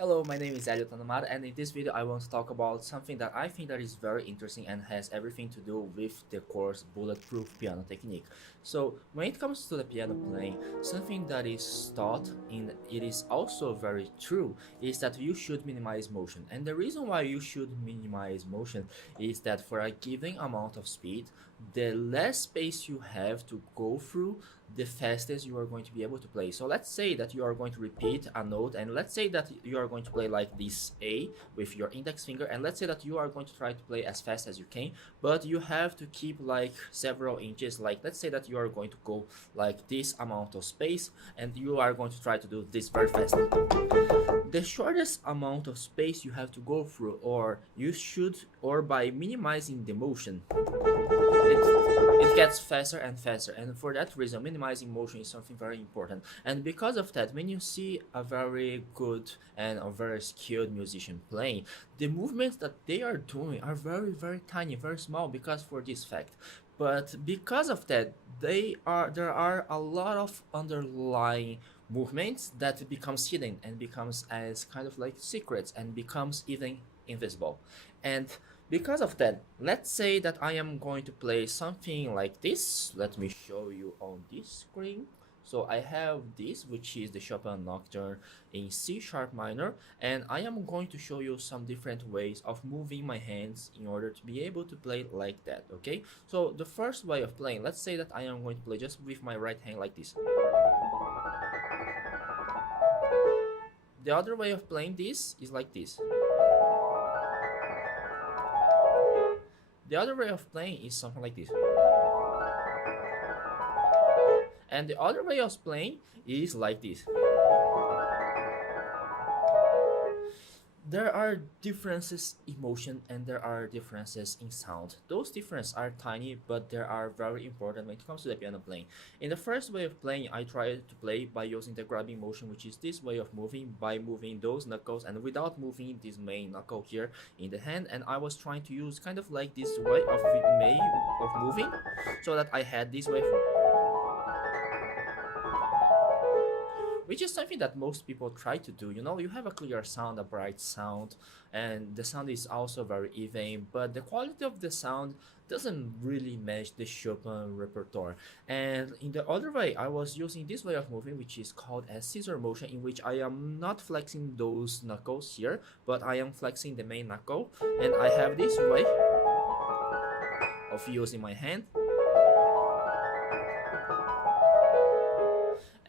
Hello, my name is Hélio Tanomaru, and in this video I want to talk about something that I think that is very interesting and has everything to do with the course Bulletproof Piano Technique. So when it comes to the piano playing, something that is taught and it is also very true is that you should minimize motion. And the reason why you should minimize motion is that for a given amount of speed, the less space you have to go through, the fastest you are going to be able to play. So let's say that you are going to repeat a note, and let's say that you are going to play like this A with your index finger, and let's say that you are going to try to play as fast as you can, but you have to keep like several inches. Like let's say that you are going to go like this amount of space and you are going to try to do this very fast. The shortest amount of space you have to go through, or by minimizing the motion, it gets faster and faster. And for that reason, minimizing motion is something very important. And because of that, when you see a very good and a very skilled musician playing, the movements that they are doing are very, very tiny, very small because for this fact. But because of that, there are a lot of underlying movements that becomes hidden and becomes as kind of like secrets and becomes even invisible. And because of that, let's say that I am going to play something like this. Let me show you on this screen. So I have this, which is the Chopin Nocturne in C sharp minor, and I am going to show you some different ways of moving my hands in order to be able to play like that, okay? So the first way of playing, let's say that I am going to play just with my right hand like this. The other way of playing this is like this. The other way of playing is something like this. And the other way of playing is like this. There are differences in motion and there are differences in sound. Those differences are tiny, but they are very important when it comes to the piano playing. In the first way of playing, I try to play by using the grabbing motion, which is this way of moving, by moving those knuckles and without moving this main knuckle here in the hand. And I was trying to use kind of like this way of moving, so that I had this way of, which is something that most people try to do. You know, you have a clear sound, a bright sound, and the sound is also very even, but the quality of the sound doesn't really match the Chopin repertoire. And in the other way, I was using this way of moving, which is called a scissor motion, in which I am not flexing those knuckles here, but I am flexing the main knuckle, and I have this way of using my hand.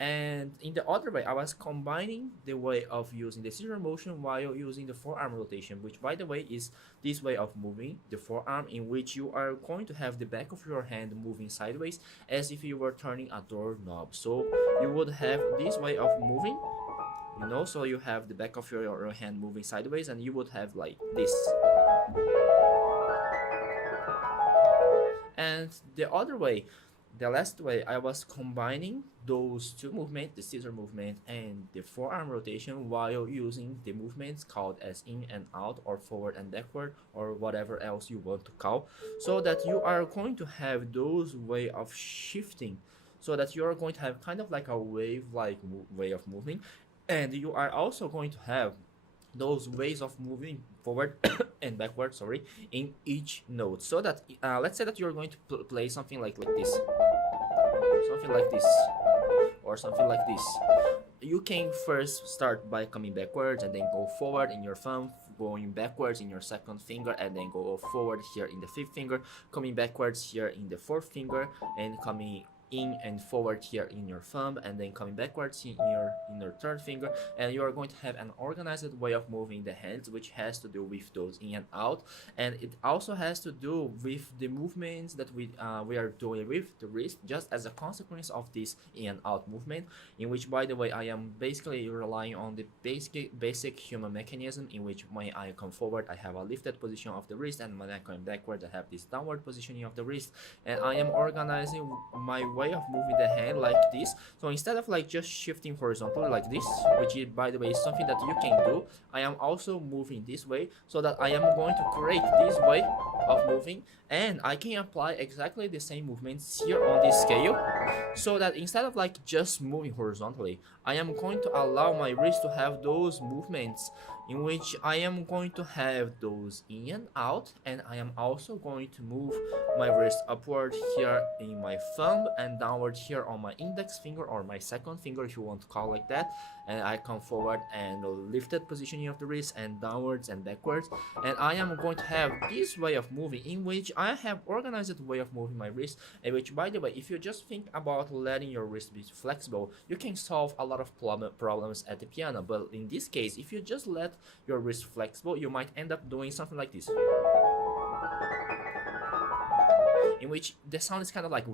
And in the other way, I was combining the way of using the scissor motion while using the forearm rotation, which by the way is this way of moving the forearm, in which you are going to have the back of your hand moving sideways as if you were turning a doorknob. So you would have this way of moving, you know, so you have the back of your hand moving sideways, and you would have like this. And the other way, the last way, I was combining those two movements, the scissor movement and the forearm rotation, while using the movements called as in and out, or forward and backward, or whatever else you want to call, so that you are going to have those way of shifting, so that you are going to have kind of like a wave-like way of moving, and you are also going to have those ways of moving forward and backward, sorry, in each note. So that let's say that you're going to play something like this, something like this, or something like this. You can first start by coming backwards and then go forward in your thumb, going backwards in your second finger, and then go forward here in the fifth finger, coming backwards here in the fourth finger, and coming in and forward here in your thumb, and then coming backwards in your third finger. And you are going to have an organized way of moving the hands, which has to do with those in and out, and it also has to do with the movements that we are doing with the wrist, just as a consequence of this in and out movement, in which, by the way, I am basically relying on the basic human mechanism, in which when I come forward I have a lifted position of the wrist, and when I come backward I have this downward positioning of the wrist, and I am organizing my way of moving the hand like this. So instead of like just shifting horizontally like this, which is, by the way, is something that you can do, I am also moving this way, so that I am going to create this way of moving, and I can apply exactly the same movements here on this scale, so that instead of like just moving horizontally, I am going to allow my wrist to have those movements in which I am going to have those in and out, and I am also going to move my wrist upward here in my thumb and downward here on my index finger or my second finger, if you want to call like that, and I come forward and lifted positioning of the wrist and downwards and backwards, and I am going to have this way of moving in which I have organized way of moving my wrist, and which, by the way, if you just think about letting your wrist be flexible, you can solve a lot of problems at the piano. But in this case, if you just let your wrist flexible, you might end up doing something like this, in which the sound is kind of like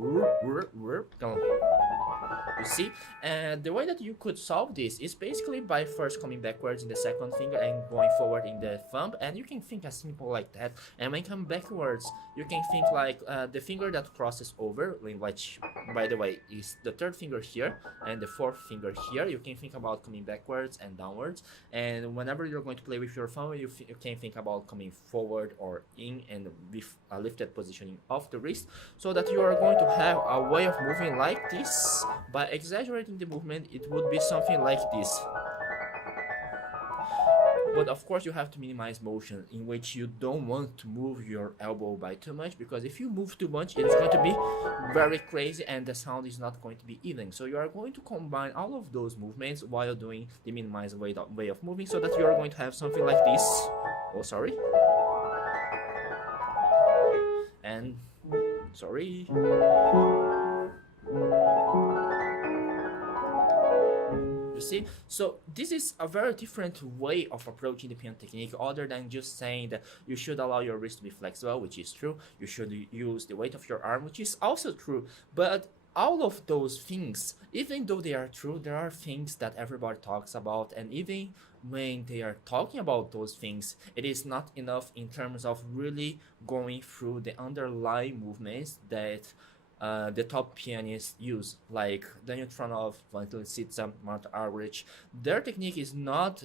you see. And the way that you could solve this is basically by first coming backwards in the second finger and going forward in the thumb, and you can think as simple like that. And when you come backwards, you can think like the finger that crosses over, which, by the way, is the third finger here and the fourth finger here. You can think about coming backwards and downwards, and whenever you're going to play with your thumb, you can think about coming forward or in, and with a lifted positioning of the wrist, so that you are going to have a way of moving like this. By exaggerating the movement, it would be something like this. But of course, you have to minimize motion, in which you don't want to move your elbow by too much, because if you move too much, it's going to be very crazy and the sound is not going to be even. So you are going to combine all of those movements while doing the minimized way of moving, so that you are going to have something like this. Oh, sorry. And sorry. You see? So this is a very different way of approaching the piano technique, other than just saying that you should allow your wrist to be flexible, which is true. You should use the weight of your arm, which is also true. But all of those things, even though they are true, there are things that everybody talks about, and even when they are talking about those things, it is not enough in terms of really going through the underlying movements that the top pianists use, like Daniil Trifonov, Valentina, Lisitsa, Martha Argerich. Their technique is not,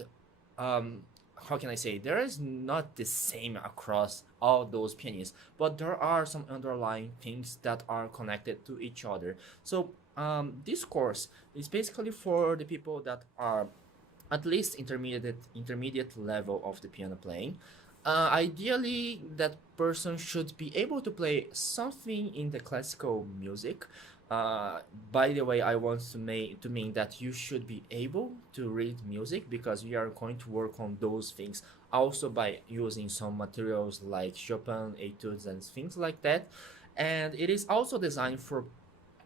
how can I say, there is not the same across all those pianists, but there are some underlying things that are connected to each other. So this course is basically for the people that are at least intermediate level of the piano playing. Ideally, that person should be able to play something in the classical music. By the way, I want to mean that you should be able to read music, because we are going to work on those things also by using some materials like Chopin etudes and things like that. And it is also designed for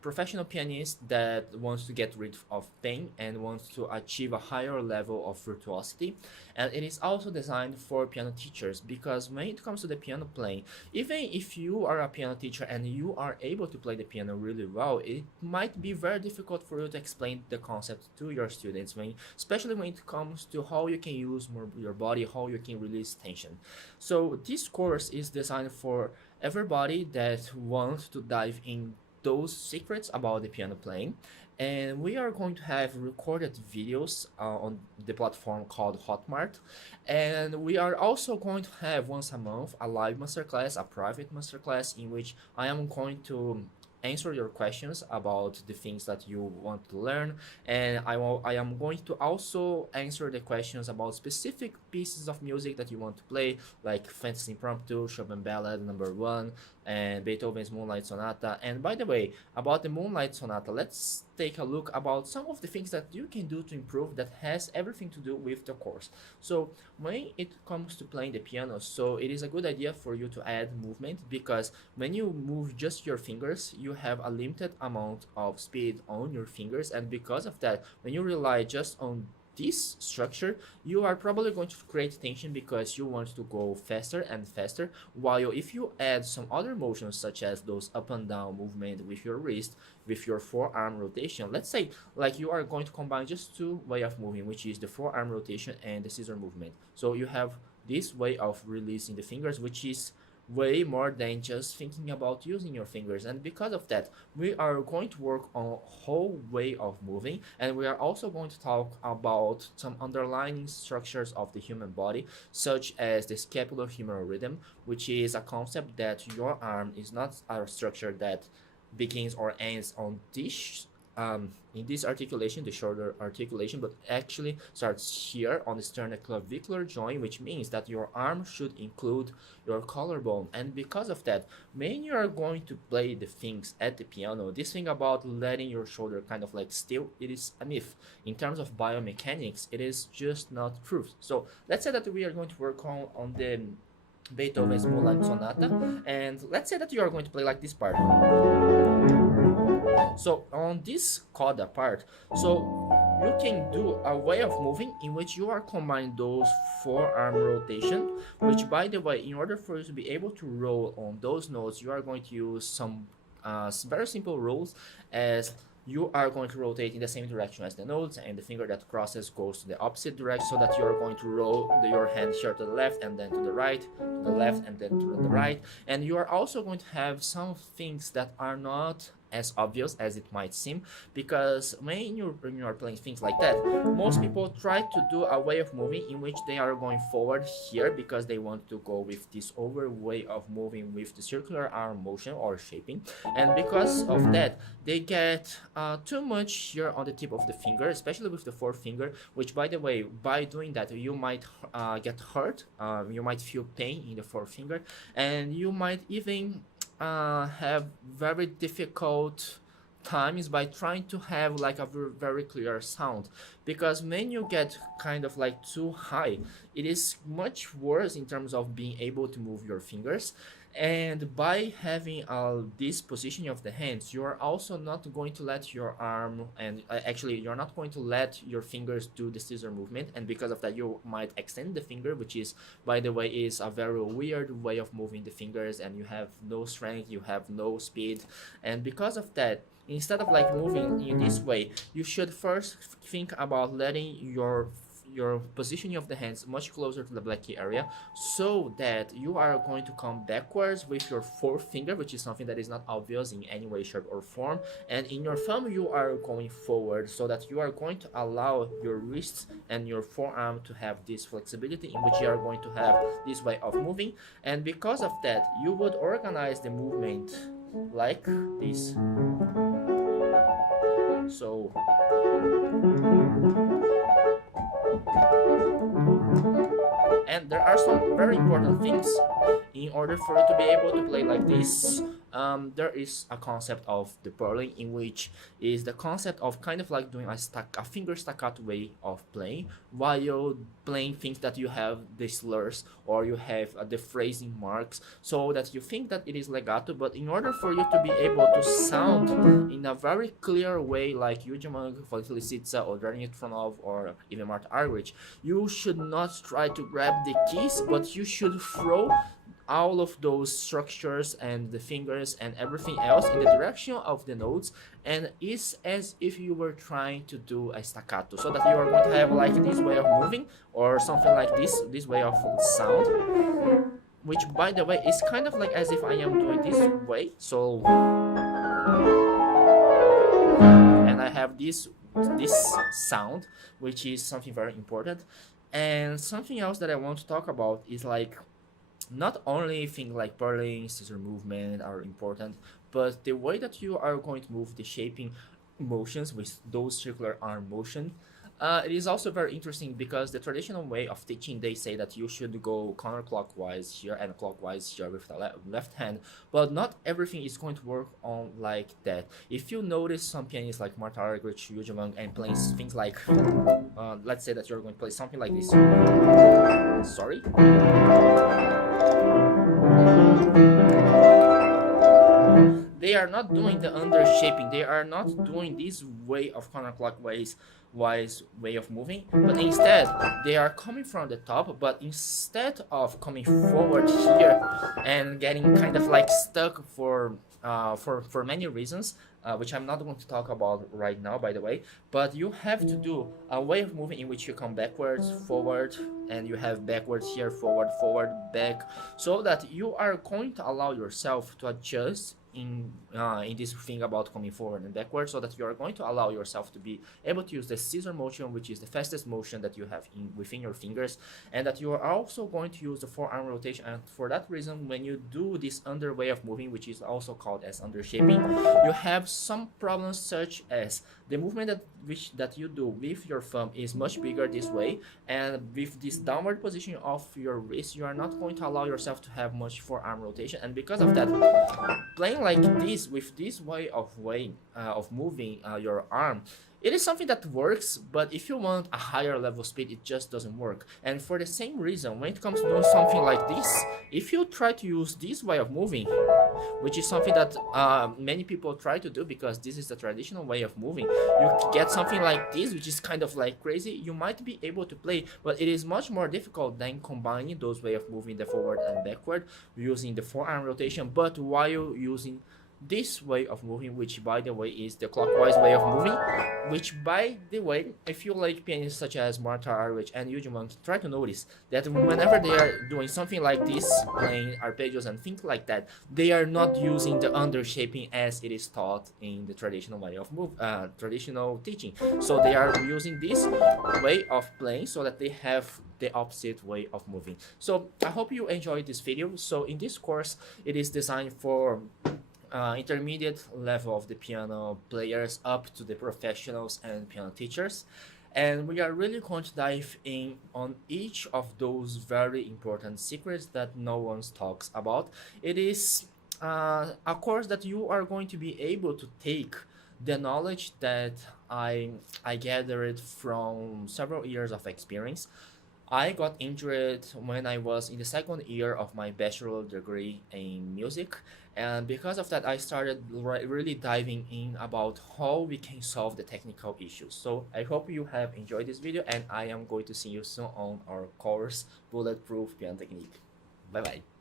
professional pianist that wants to get rid of pain and wants to achieve a higher level of virtuosity. And it is also designed for piano teachers, because when it comes to the piano playing, even if you are a piano teacher and you are able to play the piano really well, it might be very difficult for you to explain the concept to your students, especially when it comes to how you can use more your body, how you can release tension. So this course is designed for everybody that wants to dive in those secrets about the piano playing, and we are going to have recorded videos on the platform called Hotmart, and we are also going to have once a month a live masterclass, a private masterclass, in which I am going to answer your questions about the things that you want to learn, and I am going to also answer the questions about specific pieces of music that you want to play, like Fantasy Impromptu, Chopin Ballad No. 1, and Beethoven's Moonlight Sonata. And by the way, about the Moonlight Sonata, let's take a look about some of the things that you can do to improve that has everything to do with the course. So when it comes to playing the piano, so it is a good idea for you to add movement, because when you move just your fingers, you have a limited amount of speed on your fingers, and because of that, when you rely just on this structure, you are probably going to create tension because you want to go faster and faster, while if you add some other motions, such as those up and down movement with your wrist, with your forearm rotation, let's say like you are going to combine just two way of moving, which is the forearm rotation and the scissor movement. So you have this way of releasing the fingers, which is way more than just thinking about using your fingers. And because of that, we are going to work on a whole way of moving, and we are also going to talk about some underlying structures of the human body, such as the scapulohumeral rhythm, which is a concept that your arm is not a structure that begins or ends on this in this articulation, the shoulder articulation, but actually starts here on the sternoclavicular joint, which means that your arm should include your collarbone. And because of that, when you are going to play the things at the piano, this thing about letting your shoulder kind of like still, it is a myth. In terms of biomechanics, it is just not true. So let's say that we are going to work on the Beethoven's Moonlight Sonata, and let's say that you are going to play like this part. So on this coda part, so you can do a way of moving in which you are combining those forearm rotation, which, by the way, in order for you to be able to roll on those notes, you are going to use some very simple rules, as you are going to rotate in the same direction as the notes, and the finger that crosses goes to the opposite direction, so that you are going to roll your hand here to the left and then to the right, to the left and then to the right. And you are also going to have some things that are not as obvious as it might seem, because when you are playing things like that, most people try to do a way of moving in which they are going forward here because they want to go with this over way of moving with the circular arm motion or shaping, and because of that they get too much here on the tip of the finger, especially with the forefinger, which, by the way, by doing that you might get hurt, you might feel pain in the forefinger, and you might even have very difficult times by trying to have like a very clear sound, because when you get kind of like too high, it is much worse in terms of being able to move your fingers. And by having this positioning of the hands, you are also not going to let your arm, and actually you're not going to let your fingers do the scissor movement, and because of that you might extend the finger, which is, by the way, is a very weird way of moving the fingers, and you have no strength, you have no speed. And because of that, instead of like moving in this way, you should first think about letting your positioning of the hands much closer to the black key area, so that you are going to come backwards with your forefinger, which is something that is not obvious in any way, shape, or form, and in your thumb you are going forward, so that you are going to allow your wrists and your forearm to have this flexibility in which you are going to have this way of moving. And because of that, you would organize the movement like this. So and there are some very important things in order for you to be able to play like this. There is a concept of the purling, in which is the concept of kind of like doing a finger staccato way of playing, while playing things that you have the slurs or you have the phrasing marks, so that you think that it is legato, but in order for you to be able to sound in a very clear way like Yuja, Valentina, Lisitsa, or Daniil Trifonov, or even Martha Argerich, you should not try to grab the keys, but you should throw all of those structures and the fingers and everything else in the direction of the notes, and it's as if you were trying to do a staccato, so that you are going to have like this way of moving, or something like this way of sound, which, by the way, is kind of like as if I am doing this way. So, and I have this sound, which is something very important. And something else that I want to talk about is like, not only things like purling, scissor movement are important, but the way that you are going to move the shaping motions with those circular arm motion. It is also very interesting, because the traditional way of teaching, they say that you should go counterclockwise here and clockwise here with the left hand, but not everything is going to work on like that. If you notice some pianists like Martha Argerich, Yuja, Wang, and playing things like, let's say that you're going to play something like this. Sorry. They are not doing the undershaping, they are not doing this way of counterclockwise way of moving, but instead they are coming from the top, but instead of coming forward here and getting kind of like stuck for for many reasons, which I'm not going to talk about right now, by the way. But you have to do a way of moving in which you come backwards, forward, and you have backwards here, forward, forward, back, so that you are going to allow yourself to adjust in this thing about coming forward and backward, so that you are going to allow yourself to be able to use the scissor motion, which is the fastest motion that you have within your fingers, and that you are also going to use the forearm rotation. And for that reason, when you do this under way of moving, which is also called as undershaping, you have some problems, such as the movement that you do with your thumb is much bigger this way, and with this downward position of your wrist, you are not going to allow yourself to have much forearm rotation. And because of that, playing like this with this way of moving your arm, it is something that works, but if you want a higher level speed, it just doesn't work. And for the same reason, when it comes to doing something like this, if you try to use this way of moving, which is something that many people try to do because this is the traditional way of moving, you get something like this, which is kind of like crazy. You might be able to play, but it is much more difficult than combining those way of moving, the forward and backward, using the forearm rotation, but while using this way of moving, which by the way is the clockwise way of moving, which by the way, if you like pianists such as Martha Argerich and Yuja, try to notice that whenever they are doing something like this, playing arpeggios and things like that, they are not using the undershaping as it is taught in the traditional way of traditional teaching. So they are using this way of playing so that they have the opposite way of moving. So I hope you enjoyed this video. So in this course, it is designed for intermediate level of the piano players up to the professionals and piano teachers, and we are really going to dive in on each of those very important secrets that no one talks about. It is a course that you are going to be able to take the knowledge that I gathered from several years of experience. I got injured when I was in the second year of my bachelor degree in music, and because of that, I started really diving in about how we can solve the technical issues. So I hope you have enjoyed this video, and I am going to see you soon on our course, Bulletproof Piano Technique. Bye bye.